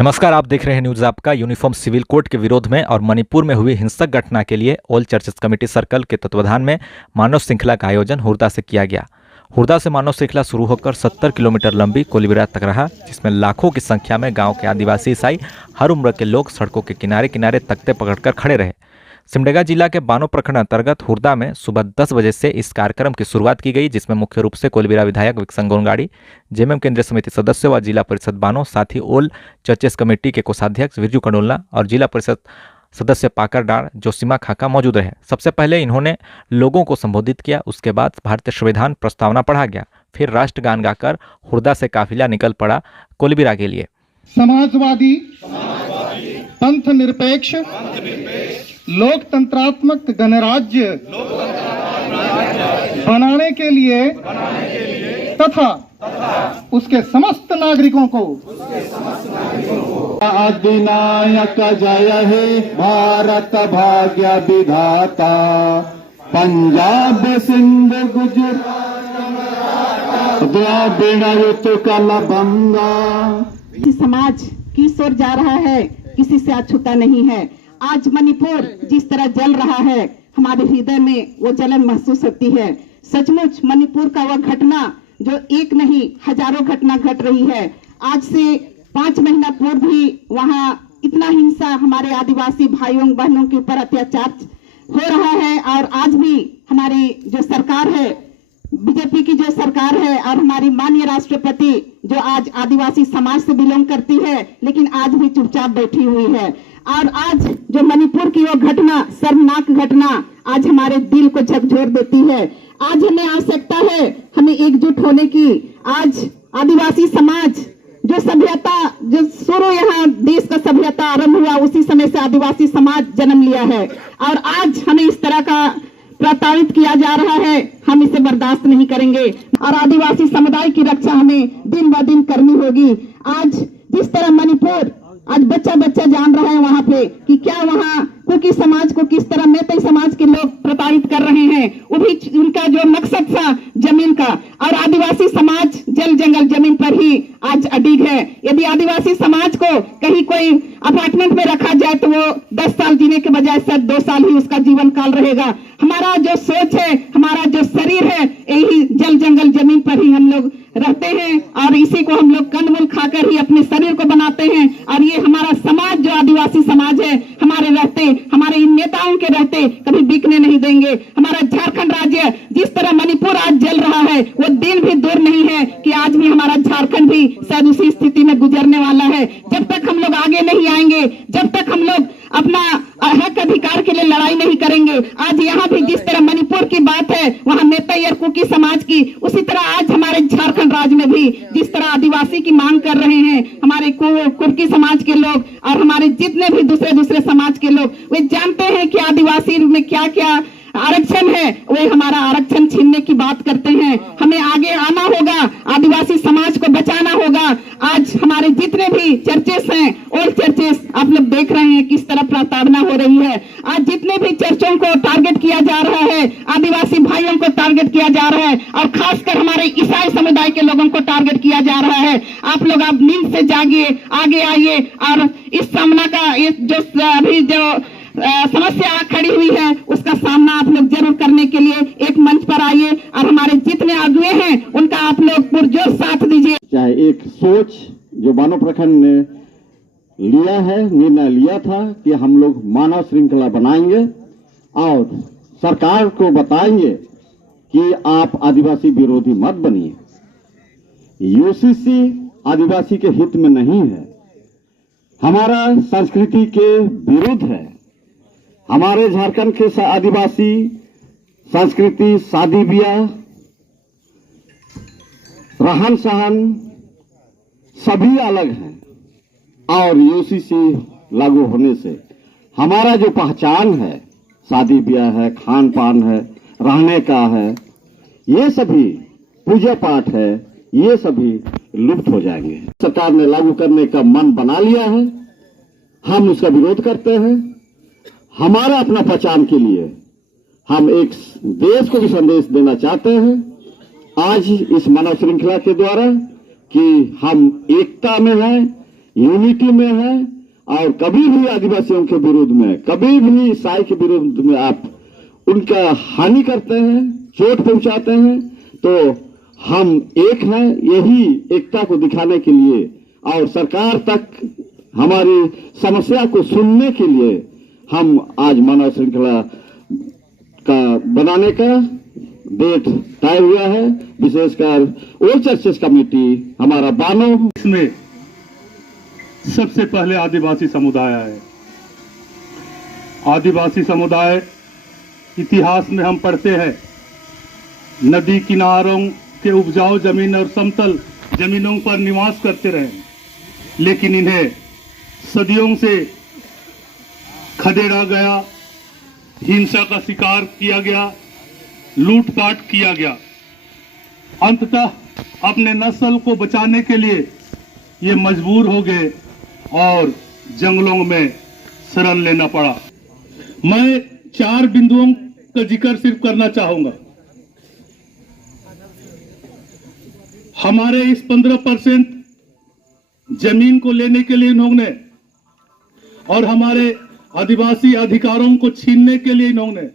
नमस्कार, आप देख रहे हैं न्यूज आपका। यूनिफॉर्म सिविल कोड के विरोध में और मणिपुर में हुई हिंसक घटना के लिए ऑल चर्चेस कमेटी सर्कल के तत्वाधान में मानव श्रृंखला का आयोजन हुरदा से किया गया। हुरदा से मानव श्रृंखला शुरू होकर 70 किलोमीटर लंबी कोलिबिरा तक रहा, जिसमें लाखों की संख्या में गांव के आदिवासी ईसाई हर उम्र के लोग सड़कों के किनारे किनारे तख्ते पकड़कर खड़े रहे। सिमडेगा जिला के बानो प्रखंड अंतर्गत हुरदा में सुबह 10 बजे से इस कार्यक्रम की शुरुआत की गई, जिसमें मुख्य रूप से कोलबिरा विधायक विक्सन गोनगाड़ी, जेएमएम केंद्रीय समिति सदस्य व जिला परिषद बानो, साथ ही ऑल चर्चेस कमेटी के कोषाध्यक्ष विरजू कंडोलना और जिला परिषद सदस्य पाकर डाड़ जोशीमा खाका मौजूद रहे। सबसे पहले इन्होंने लोगों को संबोधित किया। उसके बाद भारतीय संविधान प्रस्तावना पढ़ा गया। फिर राष्ट्रगान गाकर हुरदा से काफिला निकल पड़ा कोलबिरा के लिए। समाजवादी पंथ निरपेक्ष लोकतंत्रात्मक गणराज्य बनाने के लिए तथा उसके समस्त नागरिकों को अधिनायक जय हे भारत भाग्य विधाता, पंजाब सिंध गुजरात द्राविड़ उत्कल बंगा। समाज किस ओर जा रहा है, किसी से अछूता नहीं है। आज मणिपुर जिस तरह जल रहा है, हमारे हृदय में वो जलन महसूस होती है। सचमुच मणिपुर का वह घटना जो एक नहीं हजारों घटना घट रही है। आज से 5 महीना पूर्व भी वहाँ इतना हिंसा, हमारे आदिवासी भाइयों बहनों के ऊपर अत्याचार हो रहा है। और आज भी हमारी जो सरकार है, बीजेपी की जो सरकार है, और हमारी माननीय राष्ट्रपति जो आज आदिवासी समाज से बिलोंग करती है, लेकिन आज भी चुपचाप बैठी हुई है। और आज जो मणिपुर की वो घटना, शर्मनाक घटना, आज हमारे दिल को झकझोर देती है। आज हमें आवश्यकता है, हमें एकजुट होने की। आज आदिवासी समाज जो सभ्यता, जो शुरू यहाँ देश का सभ्यता आरंभ हुआ, उसी समय से आदिवासी समाज जन्म लिया है। और आज हमें इस तरह का प्रताड़ित किया जा रहा है, हम इसे बर्दाश्त नहीं करेंगे और आदिवासी समुदाय की रक्षा हमें दिन ब दिन करनी होगी। आज जिस तरह मणिपुर आज बच्चा बच्चा जान रहा है वहाँ पे कि क्या वहाँ कुकी समाज को किस तरह मैतेई समाज के लोग प्रताड़ित कर रहे हैं। वो भी उनका जो मकसद था जमीन का, और आदिवासी समाज जल जंगल जमीन पर ही आज अडिग है। यदि आदिवासी समाज को कहीं कोई अपार्टमेंट में रखा जाए तो वो 10 साल जीने के बजाय शायद 2 साल ही उसका जीवन काल रहेगा। हमारा जो सोच है, हमारा जो शरीर है, यही जल जंगल जमीन पर ही हम लोग रहते हैं और इसी को हम लोग कंदमूल खाकर ही अपने शरीर को बनाते हैं। और ये हमारा समाज जो आदिवासी समाज है, हमारे रहते, हमारे इन नेताओं के रहते कभी बिकने नहीं देंगे। हमारा झारखंड राज्य जिस तरह मणिपुर आज जल रहा है, वो दिन भी दूर नहीं है कि आज भी हमारा झारखंड भी शायद उसी स्थिति में गुजरने वाला है। जब तक हम लोग आगे नहीं आएंगे, जब तक हम लोग अपना हक अधिकार के लिए लड़ाई नहीं करेंगे। आज यहाँ भी जिस तरह मणिपुर की बात है, वहाँ मैतेई और कुकी समाज की, उसी तरह आज हमारे झारखंड राज्य में भी जिस तरह आदिवासी की मांग कर रहे हैं हमारे कुकी समाज के लोग और हमारे जितने भी दूसरे समाज के लोग, वे जानते हैं कि आदिवासी में क्या क्या आरक्षण है, वे हमारा आरक्षण छीनने की बात करते हैं। हमें आगे आना होगा, आदिवासी समाज को बचाना होगा। आज हमारे जितने भी चर्चेस हैं, ऑल चर्चेस, आप लोग देख रहे हैं किस तरह प्रताड़ना हो रही है। आज जितने भी चर्चों को टारगेट किया जा रहा है, आदिवासी भाइयों को टारगेट किया जा रहा है और खासकर हमारे ईसाई समुदाय के लोगों को टारगेट किया जा रहा है। आप लोग आप नींद से जागिए, आगे आइए और इस सामना का जो अभी जो समस्या खड़ी हुई है, उसका सामना आप लोग जरूर करने के लिए एक मंच पर आइए और हमारे जितने अगुए हैं उनका आप लोग पुरजोर साथ दीजिए। चाहे एक सोच जो बानो प्रखंड ने लिया है, निर्णय लिया था कि हम लोग मानव श्रृंखला बनाएंगे और सरकार को बताएंगे कि आप आदिवासी विरोधी मत बनिए। यूसीसी आदिवासी के हित में नहीं है, हमारा संस्कृति के विरुद्ध है। हमारे झारखंड के आदिवासी संस्कृति, शादी ब्याह, रहन सहन सभी अलग हैं और यूसीसी लागू होने से हमारा जो पहचान है, शादी ब्याह है, खान पान है, रहने का है, ये सभी पूजा पाठ है, ये सभी लुप्त हो जाएंगे। सरकार ने लागू करने का मन बना लिया है, हम उसका विरोध करते हैं। हमारा अपना पहचान के लिए हम एक देश को भी संदेश देना चाहते हैं आज इस मानव श्रृंखला के द्वारा कि हम एकता में हैं, यूनिटी में है, और कभी भी आदिवासियों के विरोध में, कभी भी ईसाई के विरोध में आप उनका हानि करते हैं, चोट पहुंचाते हैं, तो हम एक हैं। यही एकता को दिखाने के लिए और सरकार तक हमारी समस्या को सुनने के लिए हम आज मानव श्रृंखला का बनाने का डेट तय हुआ है। विशेषकर ओल्ड चर्चेस कमेटी हमारा बानो इसमें सबसे पहले आदिवासी समुदाय है। आदिवासी समुदाय इतिहास में हम पढ़ते हैं, नदी किनारों के उपजाऊ जमीन और समतल जमीनों पर निवास करते रहे, लेकिन इन्हें सदियों से खदेड़ा गया, हिंसा का शिकार किया गया, लूटपाट किया गया। अंततः अपने नस्ल को बचाने के लिए ये मजबूर हो गए और जंगलों में शरण लेना पड़ा। मैं 4 बिंदुओं का जिक्र सिर्फ करना चाहूंगा। हमारे इस 15% जमीन को लेने के लिए इन्होंने और हमारे आदिवासी अधिकारों को छीनने के लिए इन्होंने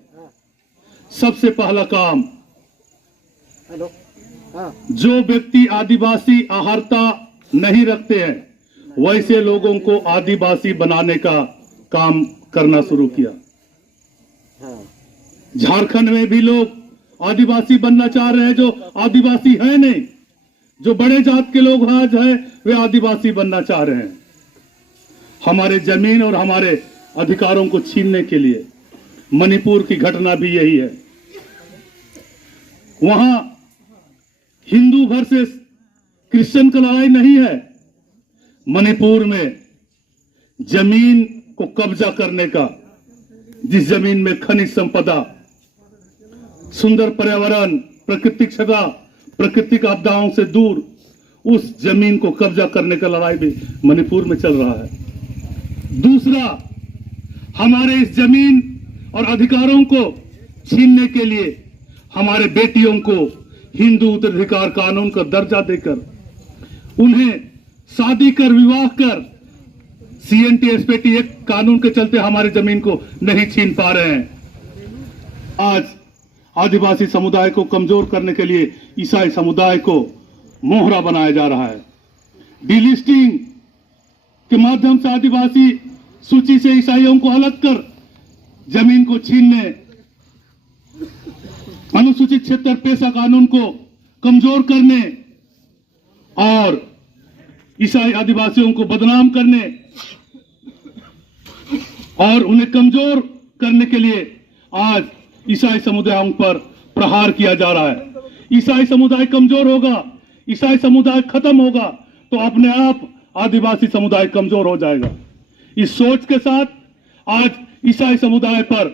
सबसे पहला काम, जो व्यक्ति आदिवासी आहारता नहीं रखते हैं वैसे लोगों को आदिवासी बनाने का काम करना शुरू किया। झारखंड में भी लोग आदिवासी बनना चाह रहे हैं जो आदिवासी है नहीं, जो बड़े जात के लोग आज हैं वे आदिवासी बनना चाह रहे हैं। हमारे जमीन और हमारे अधिकारों को छीनने के लिए मणिपुर की घटना भी यही है। वहां हिंदू वर्सेस क्रिश्चियन का लड़ाई नहीं है, मणिपुर में जमीन को कब्जा करने का, जिस जमीन में खनिज संपदा, सुंदर पर्यावरण, प्राकृतिक क्षमता, प्राकृतिक आपदाओं से दूर उस जमीन को कब्जा करने का लड़ाई भी मणिपुर में चल रहा है। दूसरा, हमारे इस जमीन और अधिकारों को छीनने के लिए हमारे बेटियों को हिंदू उत्तराधिकार कानून का दर्जा देकर उन्हें शादी कर, विवाह कर, CNT SPT एक कानून के चलते हमारी जमीन को नहीं छीन पा रहे हैं। आज आदिवासी समुदाय को कमजोर करने के लिए ईसाई समुदाय को मोहरा बनाया जा रहा है। डिलिस्टिंग के माध्यम से आदिवासी सूची से ईसाइयों को अलग कर जमीन को छीनने, अनुसूचित क्षेत्र पेशा कानून को कमजोर करने और ईसाई आदिवासियों को बदनाम करने और उन्हें कमजोर करने के लिए आज ईसाई समुदायों पर प्रहार किया जा रहा है। ईसाई समुदाय कमजोर होगा, ईसाई समुदाय खत्म होगा तो अपने आप आदिवासी समुदाय कमजोर हो जाएगा। इस सोच के साथ आज ईसाई समुदाय पर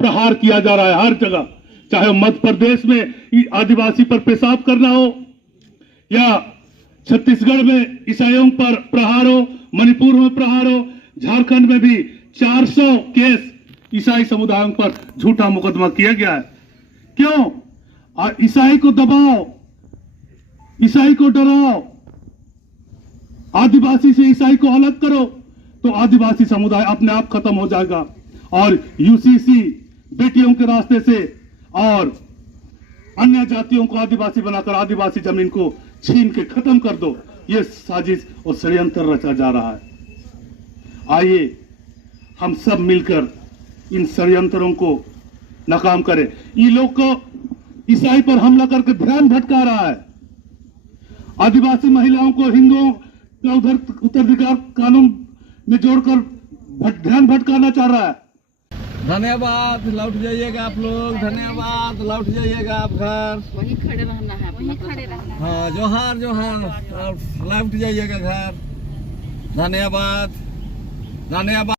प्रहार किया जा रहा है हर जगह, चाहे मध्य प्रदेश में आदिवासी पर पेशाब करना हो या छत्तीसगढ़ में ईसाइयों पर प्रहार हो, मणिपुर में प्रहार हो, झारखंड में भी 400 केस ईसाई समुदायों पर झूठा मुकदमा किया गया है। क्यों? ईसाई को दबाओ, ईसाई को डराओ, आदिवासी से ईसाई को अलग करो तो आदिवासी समुदाय अपने आप खत्म हो जाएगा और UCC बेटियों के रास्ते से और अन्य जातियों को आदिवासी बनाकर आदिवासी जमीन को छीन के खत्म कर दो, ये साजिश और षड्यंत्र रचा जा रहा है। आइए हम सब मिलकर इन षड्यंत्रों को नाकाम करें। ये लोग को ईसाई पर हमला करके ध्यान भटका रहा है, आदिवासी महिलाओं को हिंदुओं का उत्तराधिकार कानून में जोड़कर ध्यान भटकाना चाह रहा है। धन्यवाद, लौट जाइएगा आप लोग, धन्यवाद, लौट जाइएगा आप घर, वहीं खड़े रहना है, वहीं खड़े रहना है। हाँ जोहार जोहार, लौट जाइएगा घर। धन्यवाद, धन्यवाद।